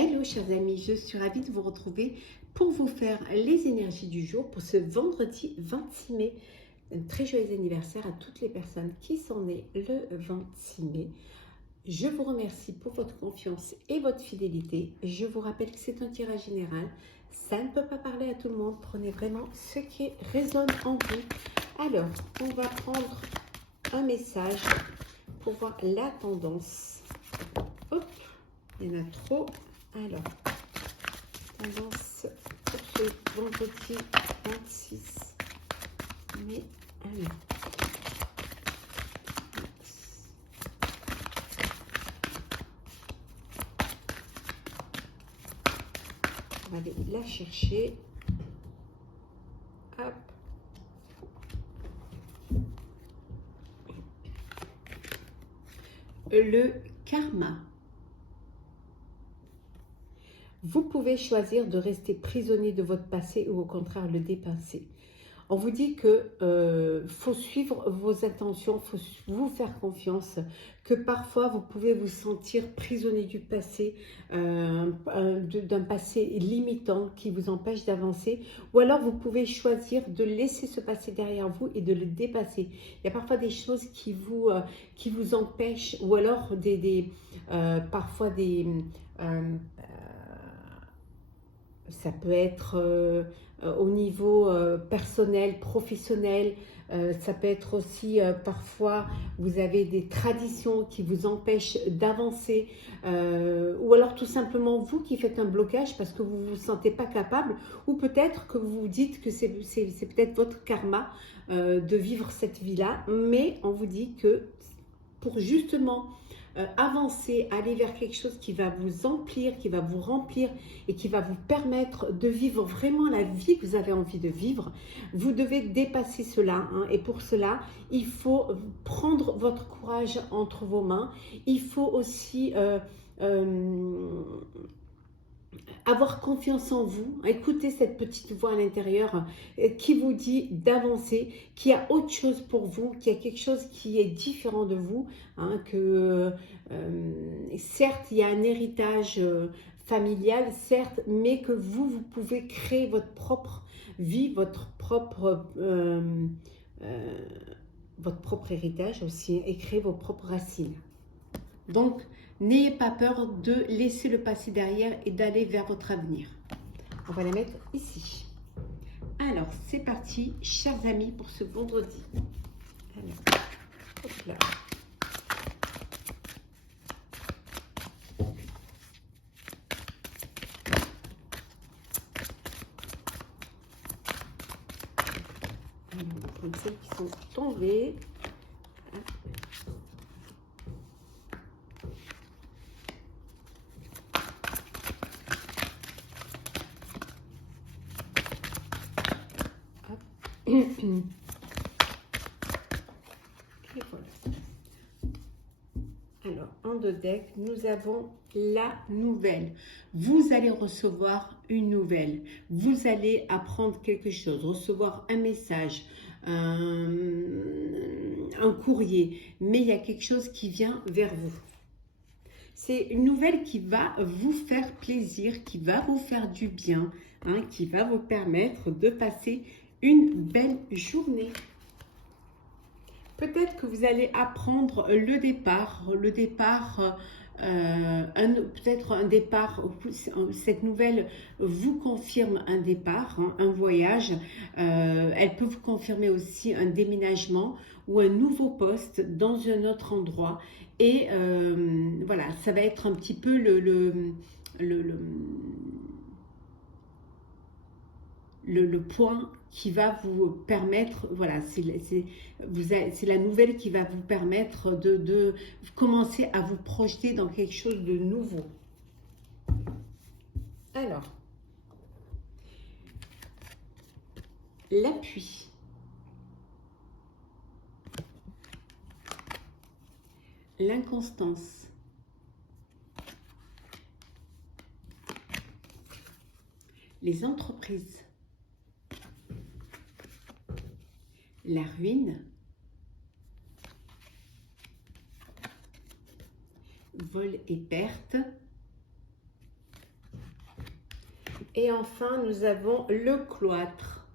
Hello chers amis, je suis ravie de vous retrouver pour vous faire les énergies du jour pour ce vendredi 26 mai. Un très joyeux anniversaire à toutes les personnes qui sont nées le 26 mai. Je vous remercie pour votre confiance et votre fidélité. Je vous rappelle que c'est un tirage général. Ça ne peut pas parler à tout le monde. Prenez vraiment ce qui résonne en vous. Alors, on va prendre un message pour voir la tendance. Hop, il y en a trop. Alors, tendance pour ce vendredi 26 mai. Alors, on va aller la chercher. Hop. Le karma. Vous pouvez choisir de rester prisonnier de votre passé ou au contraire le dépasser. On vous dit que faut suivre vos intentions, faut vous faire confiance, que parfois vous pouvez vous sentir prisonnier du passé, d'un passé limitant qui vous empêche d'avancer, ou alors vous pouvez choisir de laisser ce passé derrière vous et de le dépasser. Il y a parfois des choses qui vous empêchent, ou alors parfois des ça peut être au niveau personnel, professionnel, ça peut être aussi parfois vous avez des traditions qui vous empêchent d'avancer, ou alors tout simplement vous qui faites un blocage parce que vous ne vous sentez pas capable, ou peut-être que vous vous dites que c'est peut-être votre karma de vivre cette vie-là, mais on vous dit que pour justement avancer, aller vers quelque chose qui va vous emplir, qui va vous remplir et qui va vous permettre de vivre vraiment la vie que vous avez envie de vivre, vous devez dépasser cela. Et pour cela, il faut prendre votre courage entre vos mains. Il faut aussi avoir confiance en vous, écoutez cette petite voix à l'intérieur qui vous dit d'avancer, qu'il y a autre chose pour vous, qu'il y a quelque chose qui est différent de vous, que certes il y a un héritage familial, certes, mais que vous pouvez créer votre propre vie, votre propre héritage aussi, et créer vos propres racines. Donc, n'ayez pas peur de laisser le passé derrière et d'aller vers votre avenir. On va la mettre ici. Alors, c'est parti, chers amis, pour ce vendredi. Alors, hop là. Alors, on va prendre celles qui sont tombées. Et voilà. Alors, en deux decks, nous avons la nouvelle. Vous allez recevoir une nouvelle. Vous allez apprendre quelque chose, recevoir un message, un courrier. Mais il y a quelque chose qui vient vers vous. C'est une nouvelle qui va vous faire plaisir, qui va vous faire du bien, qui va vous permettre de passer une belle journée. Peut-être que vous allez apprendre le départ, peut-être un départ, cette nouvelle vous confirme un départ, un voyage, elle peut vous confirmer aussi un déménagement ou un nouveau poste dans un autre endroit. Et voilà, ça va être un petit peu le point qui va vous permettre, voilà, c'est la nouvelle qui va vous permettre de commencer à vous projeter dans quelque chose de nouveau. Alors, l'appui. L'inconstance. Les entreprises. La ruine, vol et perte, Et enfin, nous avons le cloître.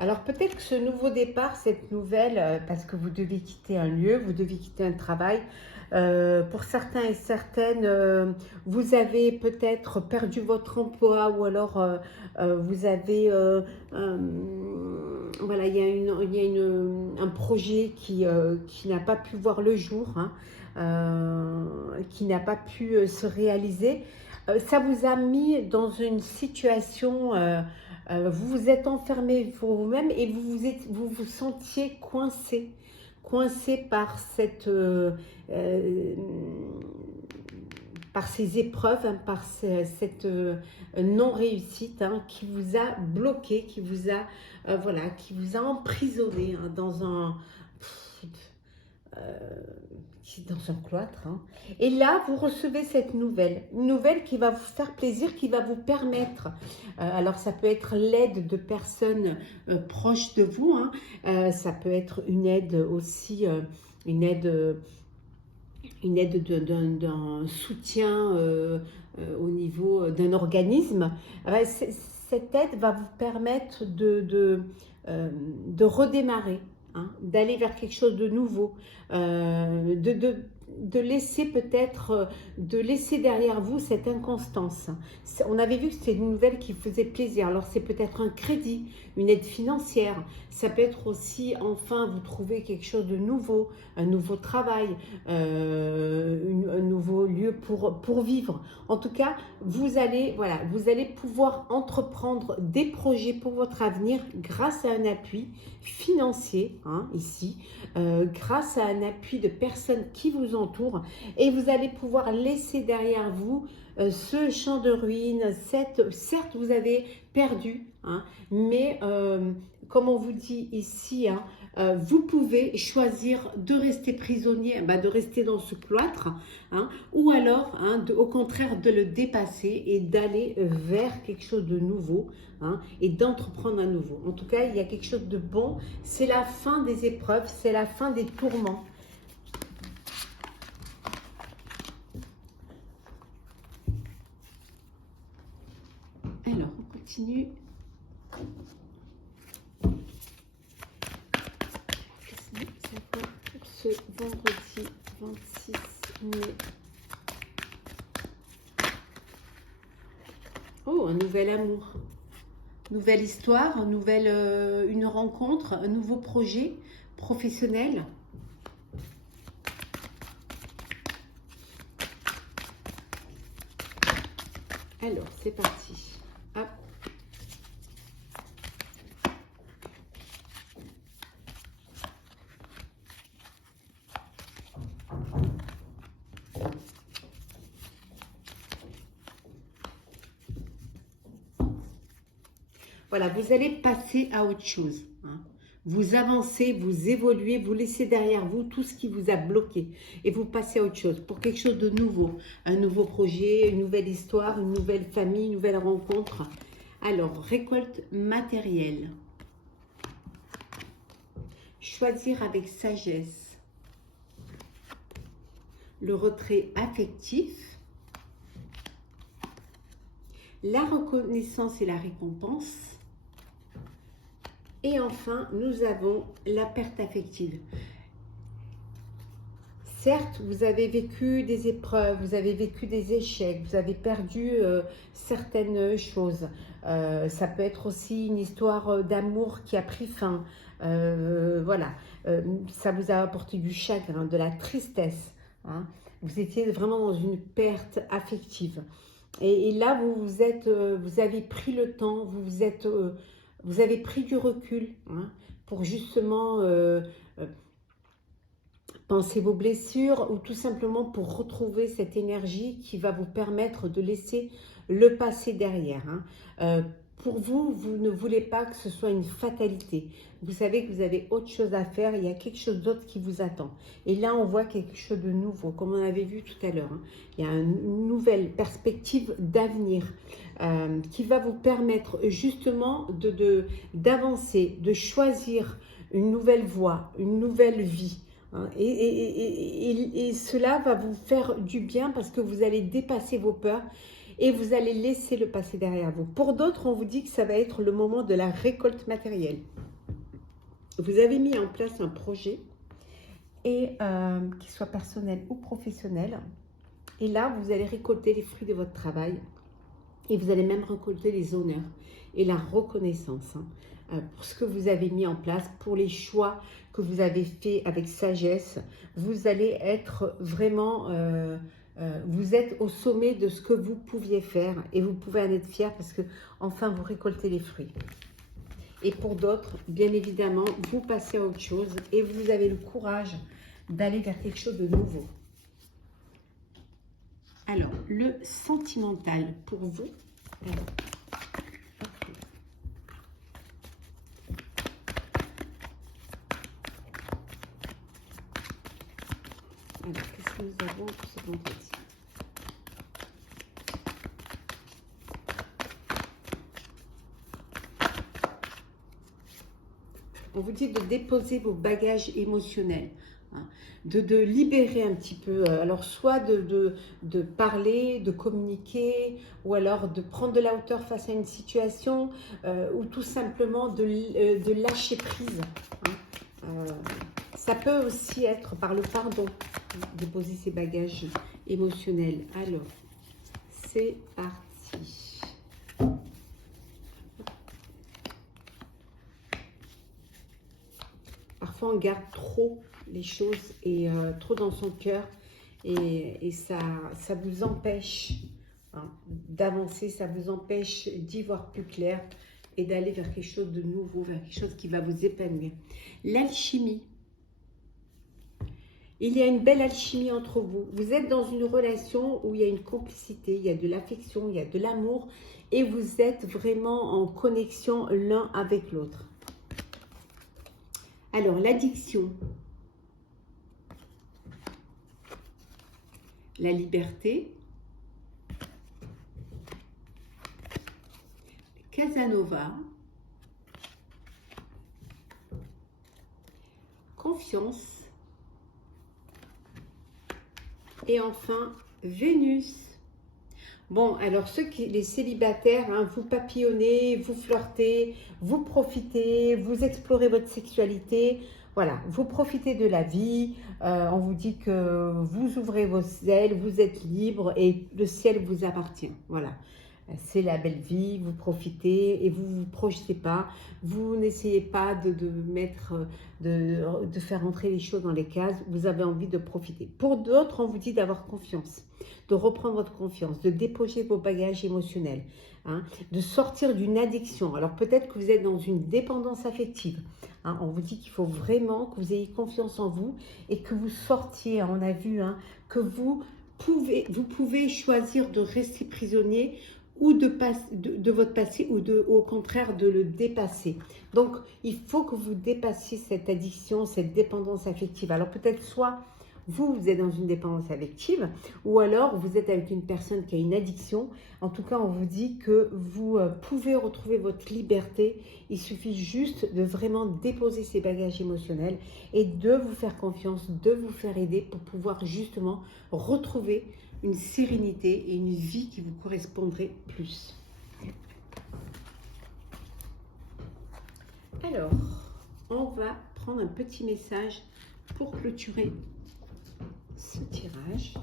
Alors peut-être que ce nouveau départ, cette nouvelle, parce que vous devez quitter un lieu, vous devez quitter un travail, pour certains et certaines, vous avez peut-être perdu votre emploi ou alors vous avez, voilà, un projet qui n'a pas pu voir le jour, hein, qui n'a pas pu se réaliser. Ça vous a mis dans une situation, vous vous êtes enfermé pour vous-même et vous vous sentiez coincé, coincé par euh, par ces épreuves, hein, par cette non-réussite, hein, qui vous a bloqué, qui vous a, voilà, qui vous a emprisonné, hein, dans un, euh, dans un cloître, hein. Et là, vous recevez cette nouvelle, une nouvelle qui va vous faire plaisir, qui va vous permettre, alors ça peut être l'aide de personnes proches de vous, hein, ça peut être une aide aussi, une aide d'un soutien au niveau d'un organisme. Cette aide va vous permettre de redémarrer, hein, d'aller vers quelque chose de nouveau, de laisser peut-être, de laisser derrière vous cette inconstance. On avait vu que c'était une nouvelle qui faisait plaisir. Alors c'est peut-être un crédit, une aide financière. Ça peut être aussi, enfin, vous trouvez quelque chose de nouveau, un nouveau travail, un nouveau lieu pour vivre. En tout cas, voilà, vous allez pouvoir entreprendre des projets pour votre avenir grâce à un appui financier, hein, ici, grâce à un appui de personnes qui vous entourent, et vous allez pouvoir laisser derrière vous ce champ de ruines. Certes, vous avez perdu, hein, mais comme on vous dit ici, hein, vous pouvez choisir de rester prisonnier, de rester dans ce cloître, hein, ou alors, hein, au contraire, de le dépasser et d'aller vers quelque chose de nouveau, hein, et d'entreprendre à nouveau. En tout cas, il y a quelque chose de bon. C'est la fin des épreuves, c'est la fin des tourments. Alors, on continue. Pour ce vendredi 26 mai. Oh, un nouvel amour. Nouvelle histoire, une rencontre, un nouveau projet professionnel. Alors, c'est parti. Hop. Voilà, vous allez passer à autre chose, hein. Vous avancez, vous évoluez, vous laissez derrière vous tout ce qui vous a bloqué et vous passez à autre chose, pour quelque chose de nouveau, un nouveau projet, une nouvelle histoire, une nouvelle famille, une nouvelle rencontre. Alors, récolte matérielle. Choisir avec sagesse. Le retrait affectif. La reconnaissance et la récompense. Et enfin, nous avons la perte affective. Certes, vous avez vécu des épreuves, vous avez vécu des échecs, vous avez perdu certaines choses. Ça peut être aussi une histoire d'amour qui a pris fin. Voilà, ça vous a apporté du chagrin, de la tristesse, hein. Vous étiez vraiment dans une perte affective. Et là, vous avez pris le temps, vous avez pris du recul, hein, pour justement penser vos blessures ou tout simplement pour retrouver cette énergie qui va vous permettre de laisser le passé derrière, hein. Pour vous, vous ne voulez pas que ce soit une fatalité. Vous savez que vous avez autre chose à faire, il y a quelque chose d'autre qui vous attend. Et là, on voit quelque chose de nouveau, comme on avait vu tout à l'heure, hein. Il y a une nouvelle perspective d'avenir qui va vous permettre justement d'avancer, de choisir une nouvelle voie, une nouvelle vie, hein. Et cela va vous faire du bien parce que vous allez dépasser vos peurs et vous allez laisser le passé derrière vous. Pour d'autres, on vous dit que ça va être le moment de la récolte matérielle. Vous avez mis en place un projet, et qu'il soit personnel ou professionnel. Et là, vous allez récolter les fruits de votre travail et vous allez même récolter les honneurs et la reconnaissance pour ce que vous avez mis en place, pour les choix que vous avez faits avec sagesse. Vous allez être vraiment, vous êtes au sommet de ce que vous pouviez faire et vous pouvez en être fier parce que enfin vous récoltez les fruits. Et pour d'autres, bien évidemment, vous passez à autre chose et vous avez le courage d'aller vers quelque chose de nouveau. Alors, le sentimental pour vous. Alors, qu'est-ce que nous avons pour ce vendredi? On vous dit de déposer vos bagages émotionnels, hein, de libérer un petit peu, alors soit de parler, de communiquer, ou alors de prendre de la hauteur face à une situation, ou tout simplement de lâcher prise. Hein. Ça peut aussi être par le pardon, hein, déposer ses bagages émotionnels. Alors, c'est parti. Parfois, on garde trop les choses et trop dans son cœur et ça vous empêche, hein, d'avancer, ça vous empêche d'y voir plus clair et d'aller vers quelque chose de nouveau, vers quelque chose qui va vous épanouir. L'alchimie. Il y a une belle alchimie entre vous. Vous êtes dans une relation où il y a une complicité, il y a de l'affection, il y a de l'amour et vous êtes vraiment en connexion l'un avec l'autre. Alors, l'addiction, la liberté, Casanova, confiance et enfin Vénus. Bon, alors les célibataires, hein, vous papillonnez, vous flirtez, vous profitez, vous explorez votre sexualité. Voilà, vous profitez de la vie. On vous dit que vous ouvrez vos ailes, vous êtes libre et le ciel vous appartient. Voilà, c'est la belle vie, vous profitez et vous ne vous projetez pas. Vous n'essayez pas de faire entrer les choses dans les cases. Vous avez envie de profiter. Pour d'autres, on vous dit d'avoir confiance, de reprendre votre confiance, de déposer vos bagages émotionnels, hein, de sortir d'une addiction. Alors peut-être que vous êtes dans une dépendance affective. Hein, on vous dit qu'il faut vraiment que vous ayez confiance en vous et que vous sortiez. On a vu, hein, que vous pouvez choisir de rester prisonnier ou de votre passé ou au contraire de le dépasser. Donc, il faut que vous dépassiez cette addiction, cette dépendance affective. Alors peut-être soit vous êtes dans une dépendance affective ou alors vous êtes avec une personne qui a une addiction. En tout cas, on vous dit que vous pouvez retrouver votre liberté. Il suffit juste de vraiment déposer ces bagages émotionnels et de vous faire confiance, de vous faire aider pour pouvoir justement retrouver une sérénité et une vie qui vous correspondrait plus. Alors, on va prendre un petit message pour clôturer ce tirage.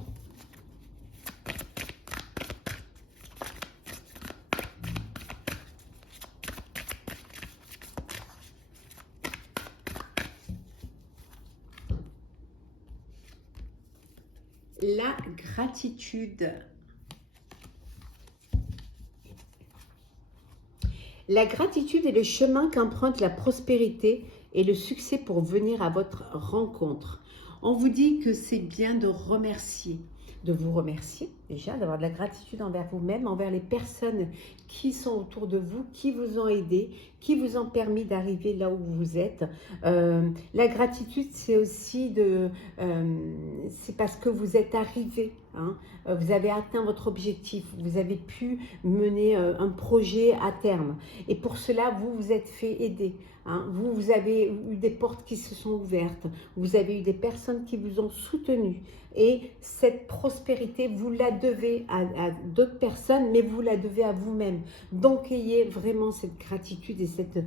La gratitude. La gratitude est le chemin qu'emprunte la prospérité et le succès pour venir à votre rencontre. On vous dit que c'est bien de remercier, de vous remercier déjà, d'avoir de la gratitude envers vous-même, envers les personnes qui sont autour de vous, qui vous ont aidé, qui vous ont permis d'arriver là où vous êtes. La gratitude, c'est aussi c'est parce que vous êtes arrivé, hein, vous avez atteint votre objectif, vous avez pu mener un projet à terme. Et pour cela, vous vous êtes fait aider. Hein. Vous avez eu des portes qui se sont ouvertes, vous avez eu des personnes qui vous ont soutenu. Et cette prospérité, vous la devez à d'autres personnes, mais vous la devez à vous-même. Donc, ayez vraiment cette gratitude et cette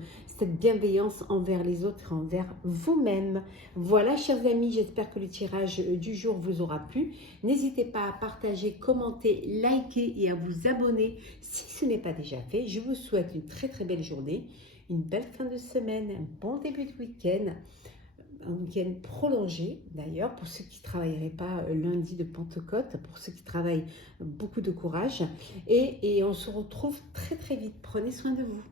bienveillance envers les autres, envers vous-même. Voilà, chers amis, j'espère que le tirage du jour vous aura plu. N'hésitez pas à partager, commenter, liker et à vous abonner si ce n'est pas déjà fait. Je vous souhaite une très très belle journée, une belle fin de semaine, un bon début de week-end. Un week-end prolongé d'ailleurs, pour ceux qui ne travailleraient pas lundi de Pentecôte, pour ceux qui travaillent, beaucoup de courage. Et on se retrouve très très vite. Prenez soin de vous.